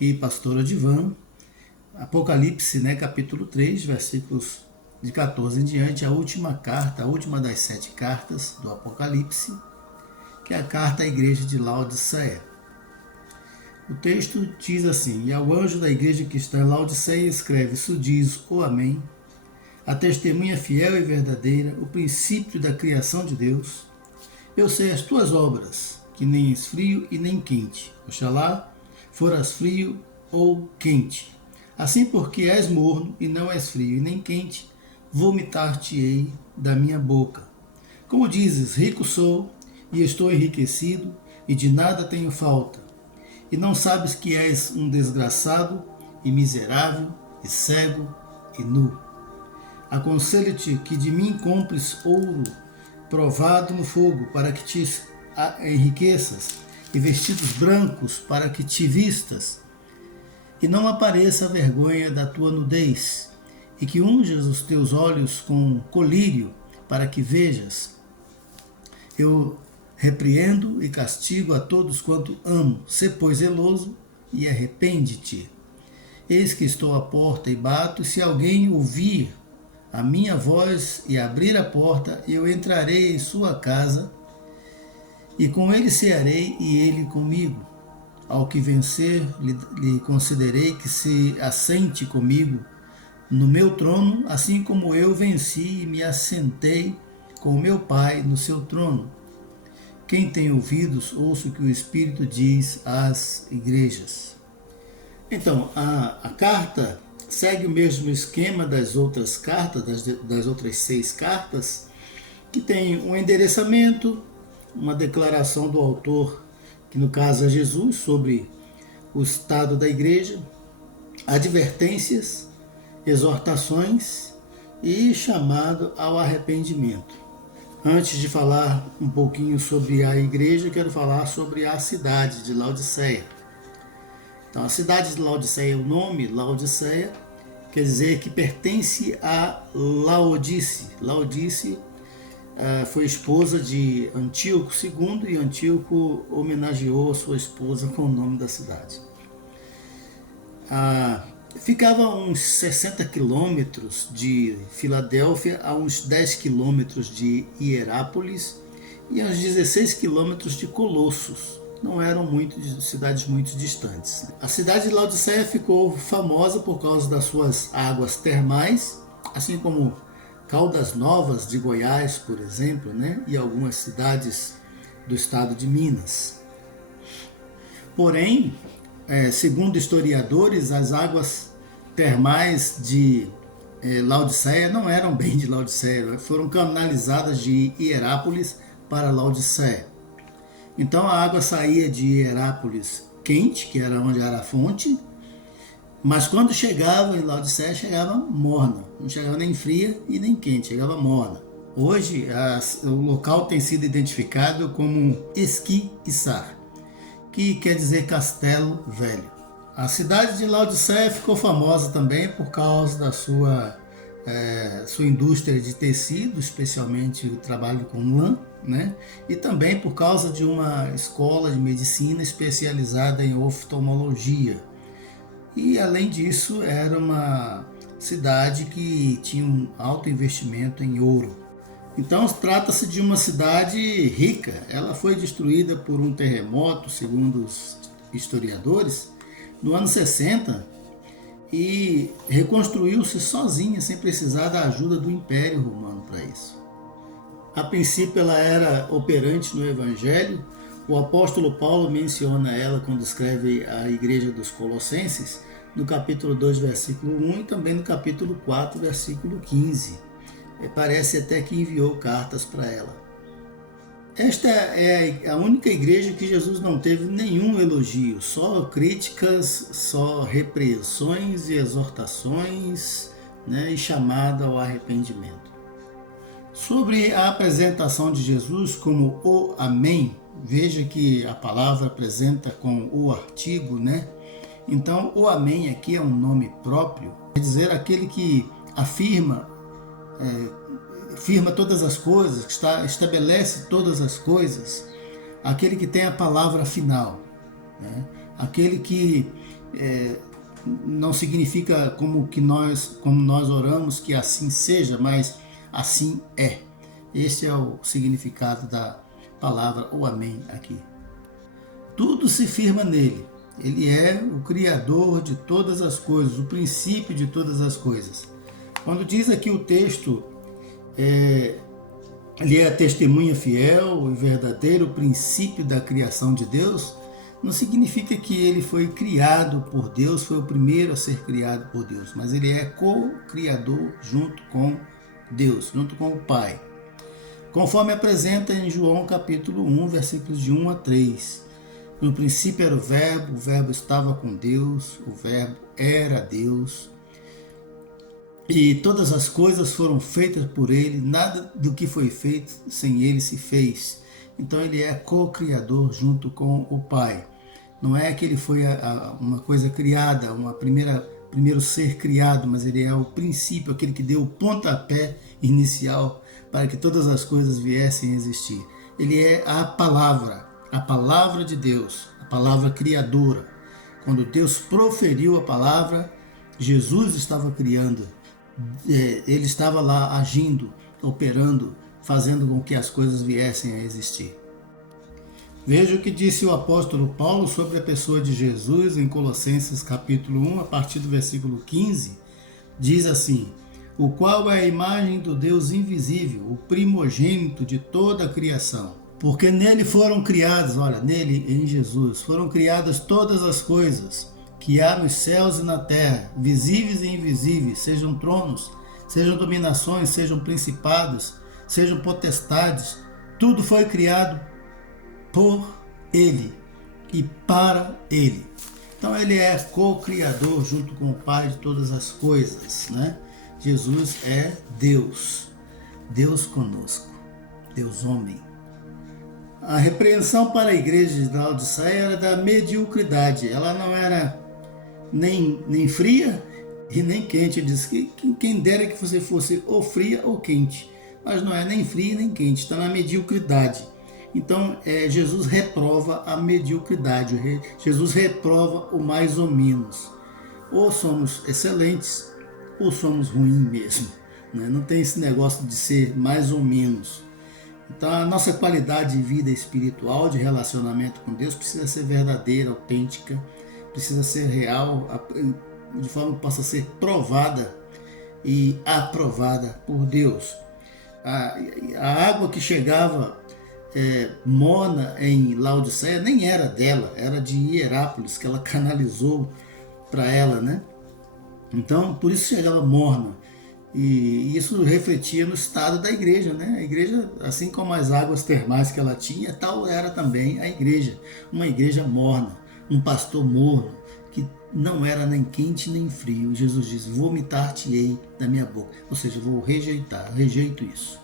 aqui pastor Odivan, Apocalipse, capítulo 3, versículos de 14 em diante, a última carta, a última das 7 cartas do Apocalipse, que é a carta à igreja de Laodiceia. O texto diz assim: E ao anjo da igreja que está em Laodiceia escreve: Isso diz o Amém, a testemunha fiel e verdadeira, o princípio da criação de Deus. Eu sei as tuas obras, que nem és frio e nem quente. Oxalá foras frio ou quente. Assim, porque és morno e não és frio e nem quente, vomitar-te-ei da minha boca. Como dizes, rico sou e estou enriquecido e de nada tenho falta, e não sabes que és um desgraçado e miserável e cego e nu. Aconselho-te que de mim compres ouro provado no fogo, para que te enriqueças, e vestidos brancos, para que te vistas, e não apareça a vergonha da tua nudez, e que unjas os teus olhos com colírio, para que vejas. Eu repreendo e castigo a todos quanto amo. Sê, pois, zeloso e arrepende-te. Eis que estou à porta e bato, e se alguém ouvir a minha voz e abrir a porta, eu entrarei em sua casa, e com ele cearei e ele comigo. Ao que vencer, lhe concederei que se assente comigo no meu trono, assim como eu venci e me assentei com o meu Pai no seu trono. Quem tem ouvidos, ouça o que o Espírito diz às igrejas. Então, a carta segue o mesmo esquema das outras cartas, das outras 6 cartas, que tem um endereçamento, uma declaração do autor, que no caso é Jesus, sobre o estado da igreja, advertências, exortações e chamado ao arrependimento. Antes de falar um pouquinho sobre a igreja, eu quero falar sobre a cidade de Laodiceia. Então, a cidade de Laodiceia, o nome Laodiceia, quer dizer que pertence a Laodice. Laodice foi esposa de Antíoco II e Antíoco homenageou a sua esposa com o nome da cidade. Ficava a uns 60 quilômetros de Filadélfia, a uns 10 quilômetros de Hierápolis e a uns 16 quilômetros de Colossos. Não eram cidades muito distantes. A cidade de Laodiceia ficou famosa por causa das suas águas termais, assim como Caldas Novas de Goiás, por exemplo, e algumas cidades do estado de Minas. Porém, segundo historiadores, as águas termais de Laodiceia não eram bem de Laodiceia, foram canalizadas de Hierápolis para Laodiceia. Então a água saía de Hierápolis quente, que era onde era a fonte, mas quando chegava em Laodiceia, chegava morna, não chegava nem fria e nem quente, chegava morna. Hoje o local tem sido identificado como Esqui-Issar, que quer dizer Castelo Velho. A cidade de Laodiceia ficou famosa também por causa da sua indústria de tecido, especialmente o trabalho com lã, e também por causa de uma escola de medicina especializada em oftalmologia. E além disso, era uma cidade que tinha um alto investimento em ouro. Então, trata-se de uma cidade rica. Ela foi destruída por um terremoto, segundo os historiadores, no ano 60, e reconstruiu-se sozinha, sem precisar da ajuda do Império Romano para isso. A princípio, ela era operante no Evangelho. O apóstolo Paulo menciona ela quando escreve a igreja dos Colossenses, no capítulo 2, versículo 1, e também no capítulo 4, versículo 15. Parece até que enviou cartas para ela. Esta é a única igreja que Jesus não teve nenhum elogio, só críticas, só repreensões e exortações, e chamada ao arrependimento. Sobre a apresentação de Jesus como o Amém, veja que a palavra apresenta com o artigo, Então, o Amém aqui é um nome próprio, quer dizer aquele que afirma todas as coisas, que estabelece todas as coisas, aquele que tem a palavra final, aquele que não significa como nós oramos que assim seja, mas assim é. Esse é o significado da palavra o amém aqui. Tudo se firma nele. Ele é o Criador de todas as coisas, o princípio de todas as coisas. Quando diz aqui o texto, ele é a testemunha fiel e verdadeiro, o princípio da criação de Deus, não significa que ele foi criado por Deus, foi o primeiro a ser criado por Deus, mas ele é co-criador junto com Deus, junto com o Pai. Conforme apresenta em João capítulo 1, versículos de 1 a 3. No princípio era o Verbo estava com Deus, o Verbo era Deus. E todas as coisas foram feitas por ele, nada do que foi feito sem ele se fez. Então ele é co-criador junto com o Pai. Não é que ele foi uma coisa criada, primeiro ser criado, mas ele é o princípio, aquele que deu o pontapé inicial para que todas as coisas viessem a existir. Ele é a palavra de Deus, a palavra criadora. Quando Deus proferiu a palavra, Jesus estava criando. Ele estava lá agindo, operando, fazendo com que as coisas viessem a existir. Veja o que disse o apóstolo Paulo sobre a pessoa de Jesus em Colossenses capítulo 1, a partir do versículo 15, diz assim: o qual é a imagem do Deus invisível, o primogênito de toda a criação. Porque nele foram criadas, nele, em Jesus, foram criadas todas as coisas que há nos céus e na terra, visíveis e invisíveis, sejam tronos, sejam dominações, sejam principados, sejam potestades, tudo foi criado por ele e para ele. Então ele é co-criador junto com o Pai de todas as coisas, né? Jesus é Deus, Deus conosco, Deus homem. A repreensão para a igreja de Laodiceia era da mediocridade, ela não era nem fria e nem quente. Ele diz que quem dera que você fosse ou fria ou quente, mas não é nem fria nem quente, está na mediocridade. Então Jesus reprova a mediocridade, Jesus reprova o mais ou menos. Ou somos excelentes ou somos ruins mesmo, né? Não tem esse negócio de ser mais ou menos. Então a nossa qualidade de vida espiritual, de relacionamento com Deus, precisa ser verdadeira, autêntica, precisa ser real, de forma que possa ser provada e aprovada por Deus. A água que chegava morna em Laodiceia nem era dela, era de Hierápolis, que ela canalizou para ela, né? Então, por isso chegava morna. E isso refletia no estado da igreja, né? A igreja, assim como as águas termais que ela tinha, tal era também a igreja. Uma igreja morna, um pastor morno, que não era nem quente nem frio. Jesus diz: vomitar-te-ei da minha boca. Ou seja, vou rejeito isso.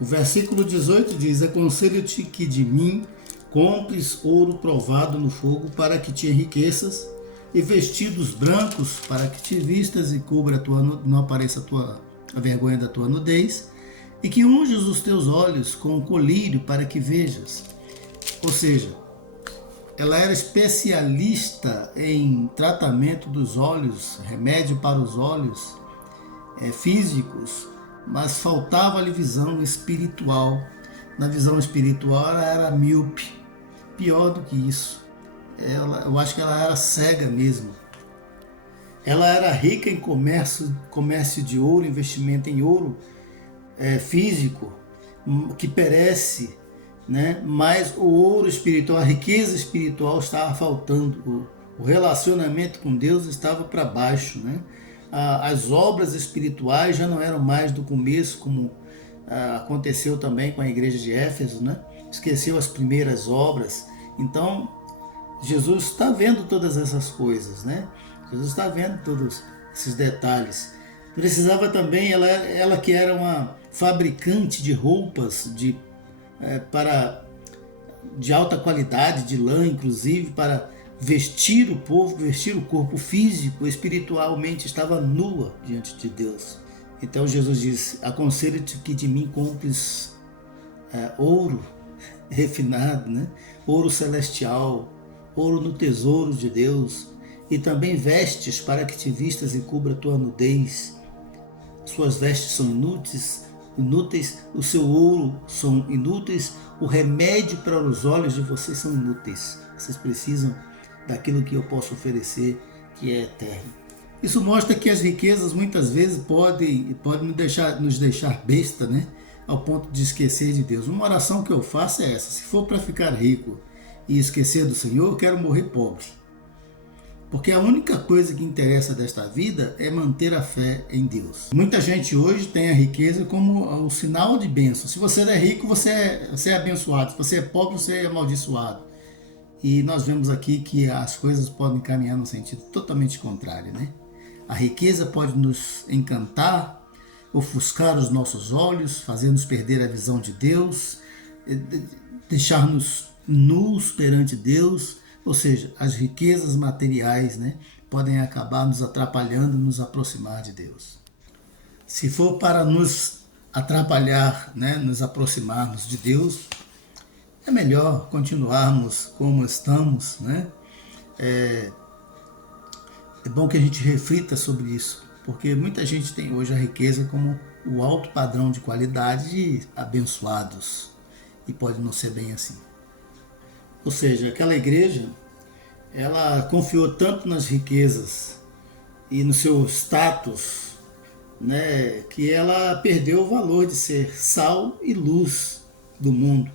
O versículo 18 diz: aconselho-te que de mim compres ouro provado no fogo, para que te enriqueças, e vestidos brancos, para que te vistas e cubra não apareça a vergonha da tua nudez, e que unjas os teus olhos com o colírio, para que vejas. Ou seja, ela era especialista em tratamento dos olhos, remédio para os olhos físicos, mas faltava-lhe visão espiritual. Na visão espiritual ela era míope, pior do que isso. Eu acho que ela era cega mesmo. Ela era rica em comércio de ouro, investimento em ouro físico, que perece, né? Mas o ouro espiritual, a riqueza espiritual estava faltando. O relacionamento com Deus estava para baixo, né? As obras espirituais já não eram mais do começo, como aconteceu também com a igreja de Éfeso, né? Esqueceu as primeiras obras. Então Jesus está vendo todas essas coisas, né? Jesus está vendo todos esses detalhes. Precisava também, ela que era uma fabricante de roupas de alta qualidade, de lã inclusive, para vestir o povo, vestir o corpo físico, espiritualmente estava nua diante de Deus. Então Jesus diz: aconselho-te que de mim compres ouro refinado, né? Ouro celestial, ouro no tesouro de Deus, e também vestes para que te vistas e cubra a tua nudez. Suas vestes são inúteis, o seu ouro são inúteis, o remédio para os olhos de vocês são inúteis. Vocês precisam daquilo que eu posso oferecer, que é eterno. Isso mostra que as riquezas muitas vezes podem nos deixar besta, né? Ao ponto de esquecer de Deus. Uma oração que eu faço é essa: se for para ficar rico e esquecer do Senhor, eu quero morrer pobre. Porque a única coisa que interessa desta vida é manter a fé em Deus. Muita gente hoje tem a riqueza como um sinal de bênção. Se você é rico, você é abençoado. Se você é pobre, você é amaldiçoado. E nós vemos aqui que as coisas podem caminhar no sentido totalmente contrário, né? A riqueza pode nos encantar, ofuscar os nossos olhos, fazer-nos perder a visão de Deus, deixar-nos nus perante Deus. Ou seja, as riquezas materiais, né, podem acabar nos atrapalhando, nos aproximar de Deus. Se for para nos atrapalhar, né, nos aproximarmos de Deus, é melhor continuarmos como estamos, né? É bom que a gente reflita sobre isso, porque muita gente tem hoje a riqueza como o alto padrão de qualidade de abençoados, e pode não ser bem assim. Ou seja, aquela igreja, ela confiou tanto nas riquezas e no seu status, né, que ela perdeu o valor de ser sal e luz do mundo.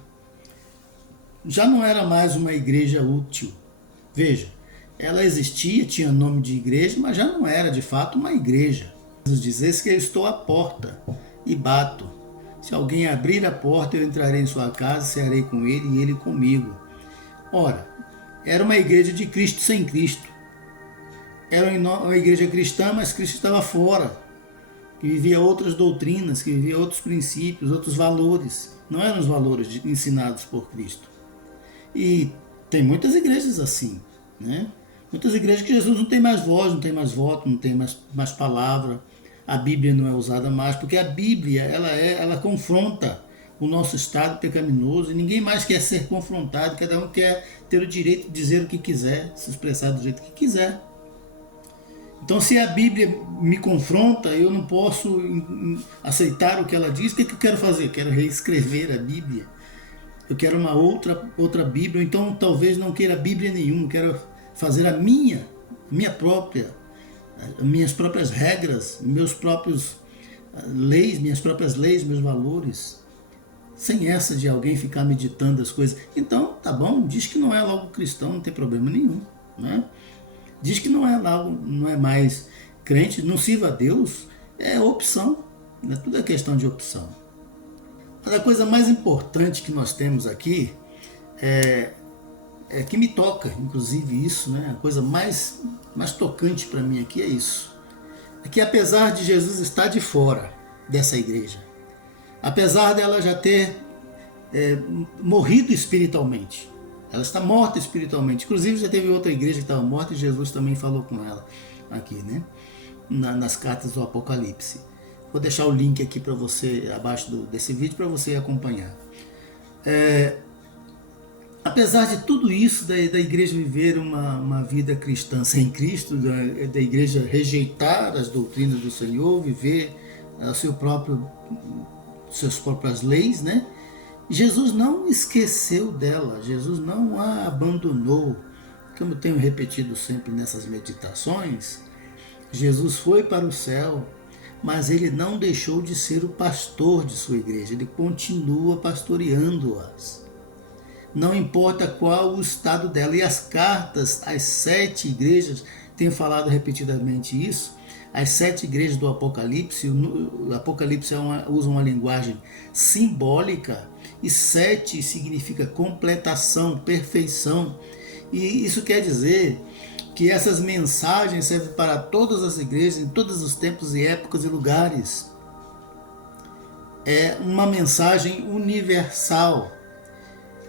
Já não era mais uma igreja útil. Veja, ela existia, tinha nome de igreja, mas já não era de fato uma igreja. Jesus diz: que eu estou à porta e bato. Se alguém abrir a porta, eu entrarei em sua casa, cearei com ele e ele comigo. Ora, era uma igreja de Cristo sem Cristo. Era uma igreja cristã, mas Cristo estava fora, que vivia outras doutrinas, que vivia outros princípios, outros valores. Não eram os valores ensinados por Cristo. E tem muitas igrejas assim, né? Muitas igrejas que Jesus não tem mais voz, não tem mais voto, não tem mais palavra. A Bíblia não é usada mais, porque a Bíblia ela confronta o nosso estado pecaminoso, e ninguém mais quer ser confrontado, cada um quer ter o direito de dizer o que quiser, se expressar do jeito que quiser. Então, se a Bíblia me confronta, eu não posso aceitar o que ela diz. O que eu quero fazer? Eu quero reescrever a Bíblia. Eu quero uma outra Bíblia, então talvez não queira Bíblia nenhuma, eu quero fazer as minhas próprias regras, minhas próprias leis, meus valores, sem essa de alguém ficar meditando as coisas. Então, tá bom, diz que não é logo cristão, não tem problema nenhum, né? Diz que não é mais crente, não sirva a Deus, é opção, né? Tudo é questão de opção. Mas a coisa mais importante que nós temos aqui é que me toca, inclusive isso, né? A coisa mais tocante para mim aqui é isso. É que apesar de Jesus estar de fora dessa igreja, apesar dela já ter morrido espiritualmente, ela está morta espiritualmente. Inclusive já teve outra igreja que estava morta e Jesus também falou com ela aqui, né? Nas cartas do Apocalipse. Vou deixar o link aqui para você, abaixo desse vídeo, para você acompanhar. Apesar de tudo isso, da igreja viver uma vida cristã sem Cristo, da igreja rejeitar as doutrinas do Senhor, viver suas próprias leis, né? Jesus não esqueceu dela, Jesus não a abandonou. Como eu tenho repetido sempre nessas meditações, Jesus foi para o céu, mas ele não deixou de ser o pastor de sua igreja, ele continua pastoreando-as. Não importa qual o estado dela. E as cartas às 7 igrejas, tenho falado repetidamente isso, as 7 igrejas do Apocalipse, o Apocalipse usa uma linguagem simbólica, e 7 significa completação, perfeição. E isso quer dizer que essas mensagens servem para todas as igrejas, em todos os tempos e épocas e lugares. É uma mensagem universal.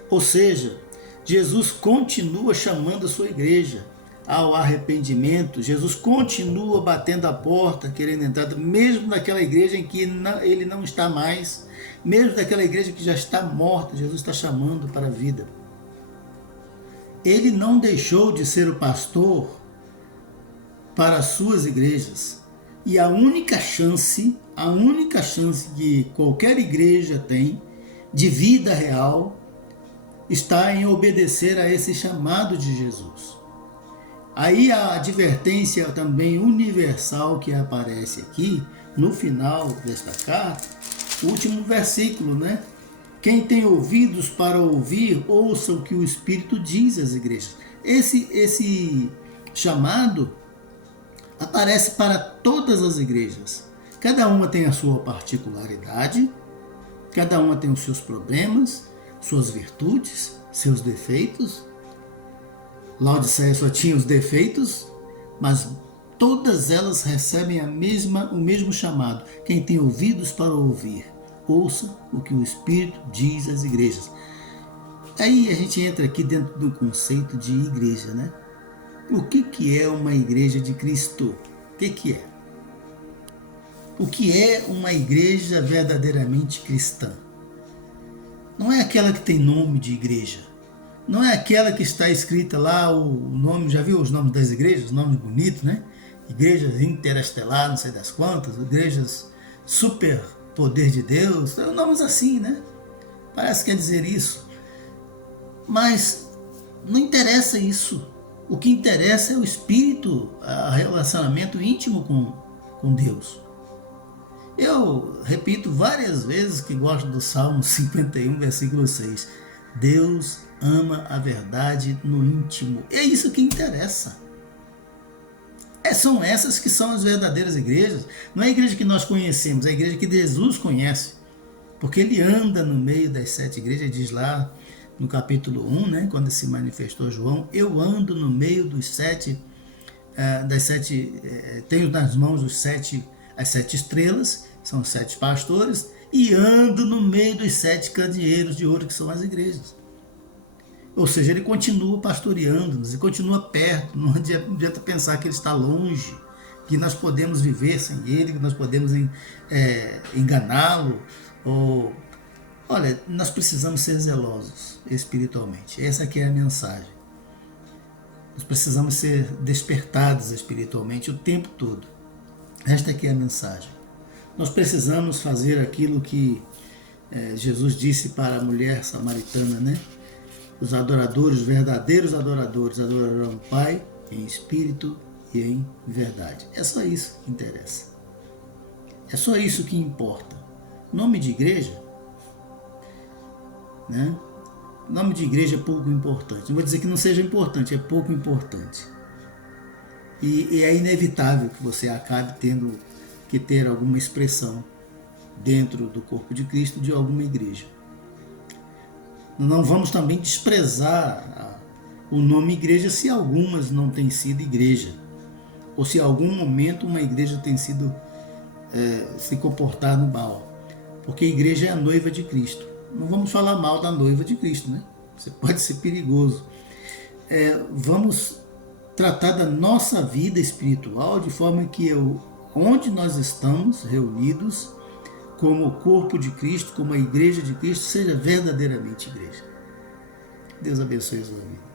Ou seja, Jesus continua chamando a sua igreja ao arrependimento. Jesus continua batendo a porta, querendo entrar, mesmo naquela igreja em que ele não está mais, mesmo naquela igreja que já está morta, Jesus está chamando para a vida. ele não deixou de ser o pastor para as suas igrejas. E a única chance que qualquer igreja tem de vida real está em obedecer a esse chamado de Jesus. Aí a advertência também universal que aparece aqui no final desta carta, o último versículo, né? Quem tem ouvidos para ouvir, ouça o que o Espírito diz às igrejas. Esse chamado aparece para todas as igrejas. Cada uma tem a sua particularidade, cada uma tem os seus problemas, suas virtudes, seus defeitos. Laodiceia só tinha os defeitos, mas todas elas recebem o mesmo chamado. Quem tem ouvidos para ouvir, ouça o que o Espírito diz às igrejas. Aí a gente entra aqui dentro do conceito de igreja, né? O que é uma igreja de Cristo? O que é? O que é uma igreja verdadeiramente cristã? Não é aquela que tem nome de igreja. Não é aquela que está escrita lá o nome, já viu os nomes das igrejas? Nomes bonitos, né? Igrejas interestelar, não sei das quantas, igrejas super poder de Deus, nomes assim, né? Parece que quer dizer isso. Mas não interessa isso. O que interessa é o espírito, o relacionamento íntimo com Deus. Eu repito várias vezes que gosto do Salmo 51, versículo 6. Deus ama a verdade no íntimo. É isso que interessa. São essas que são as verdadeiras igrejas. Não é a igreja que nós conhecemos, é a igreja que Jesus conhece. Porque ele anda no meio das 7 igrejas, diz lá no capítulo 1, né, quando se manifestou João, eu ando no meio dos 7, tenho nas mãos as 7 estrelas, são os 7 pastores, e ando no meio dos 7 candeeiros de ouro, que são as igrejas. Ou seja, ele continua pastoreando-nos e continua perto. Não adianta pensar que ele está longe, que nós podemos viver sem ele, que nós podemos enganá-lo. Olha, nós precisamos ser zelosos espiritualmente. Essa aqui é a mensagem. Nós precisamos ser despertados espiritualmente o tempo todo. Esta aqui é a mensagem. Nós precisamos fazer aquilo que Jesus disse para a mulher samaritana, né? Os adoradores, os verdadeiros adoradores, adorarão o Pai em espírito e em verdade. É só isso que interessa. É só isso que importa. Nome de igreja, né? Nome de igreja é pouco importante. Não vou dizer que não seja importante, é pouco importante. E é inevitável que você acabe tendo que ter alguma expressão dentro do corpo de Cristo de alguma igreja. Não vamos também desprezar o nome igreja se algumas não têm sido igreja, ou se em algum momento uma igreja tem sido se comportado mal, porque a igreja é a noiva de Cristo. Não vamos falar mal da noiva de Cristo, né? Isso pode ser perigoso. Vamos tratar da nossa vida espiritual de forma que onde nós estamos reunidos, como o corpo de Cristo, como a igreja de Cristo, seja verdadeiramente igreja. Deus abençoe a sua vida.